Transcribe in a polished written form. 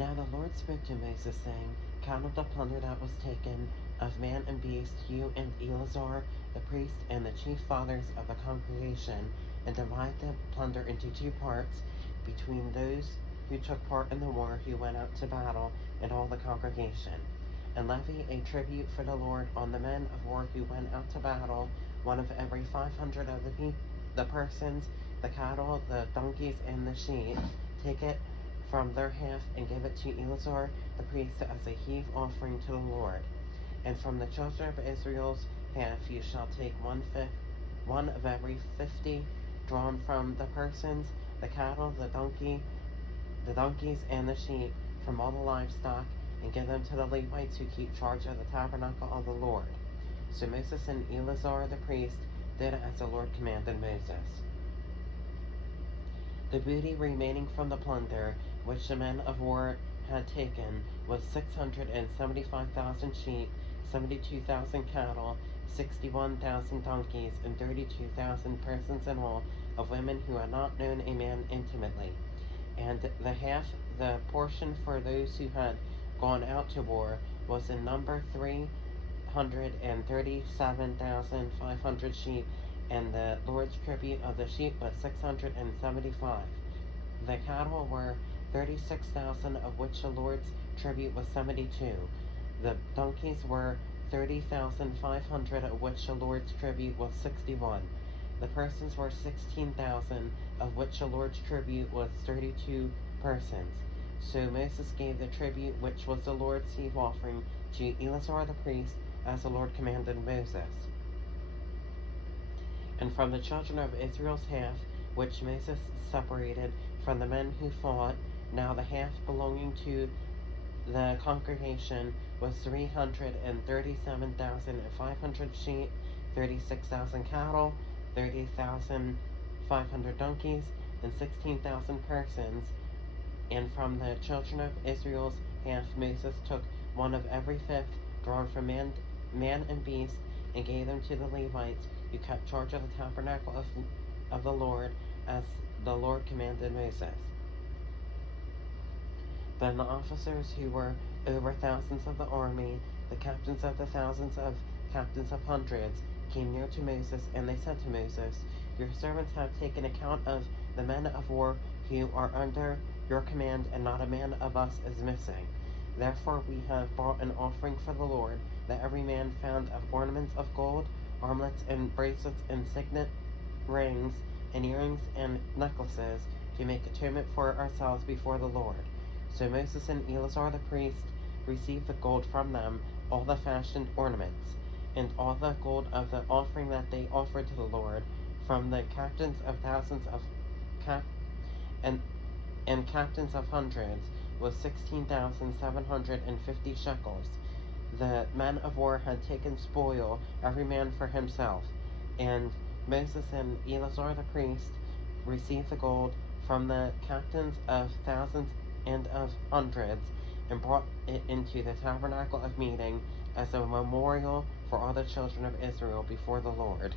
Now the Lord spoke to Moses, saying, Count up the plunder that was taken of man and beast, you and Eleazar the priest and the chief fathers of the congregation, and divide the plunder into 2 parts between those who took part in the war, who went out to battle, and all the congregation. And levy a tribute for the Lord on the men of war who went out to battle, one of every 500 of the persons, the cattle, the donkeys, and the sheep. Take it from their half and give it to Eleazar the priest as a heave offering to the Lord. And from the children of Israel's half you shall take 1/5, one of every 50, drawn from the persons, the cattle, the donkeys, and the sheep, from all the livestock, and give them to the Levites who keep charge of the tabernacle of the Lord. So Moses and Eleazar the priest did as the Lord commanded Moses. The booty remaining from the plunder which the men of war had taken was 675,000 sheep, 72,000 cattle, 61,000 donkeys, and 32,000 persons in all, of women who had not known a man intimately. And the half, the portion for those who had gone out to war, was in number 337,500 sheep, and the Lord's tribute of the sheep was 675. The cattle were 36,000, of which the Lord's tribute was 72. The donkeys were 30,500, of which the Lord's tribute was 61. The persons were 16,000, of which the Lord's tribute was 32 persons. So Moses gave the tribute, which was the Lord's heave offering, to Eleazar the priest, as the Lord commanded Moses. And from the children of Israel's half, which Moses separated from the men who fought, now the half belonging to the congregation was 337,500 sheep, 36,000 cattle, 30,500 donkeys, and 16,000 persons. And from the children of Israel's half, Moses took one of every 5th, drawn from man and beast, and gave them to the Levites, who kept charge of the tabernacle of the Lord, as the Lord commanded Moses. Then the officers who were over thousands of the army, the captains of the thousands of captains of hundreds, came near to Moses, and they said to Moses, Your servants have taken account of the men of war who are under your command, and not a man of us is missing. Therefore we have brought an offering for the Lord, that every man found of ornaments of gold, armlets and bracelets and signet rings and earrings and necklaces, to make atonement for ourselves before the Lord. So Moses and Eleazar the priest received the gold from them, all the fashioned ornaments, and all the gold of the offering that they offered to the Lord, from the captains of thousands of and captains of hundreds, was 16,750 shekels. The men of war had taken spoil, every man for himself, and Moses and Eleazar the priest received the gold from the captains of thousands and of hundreds, and brought it into the tabernacle of meeting as a memorial for all the children of Israel before the Lord.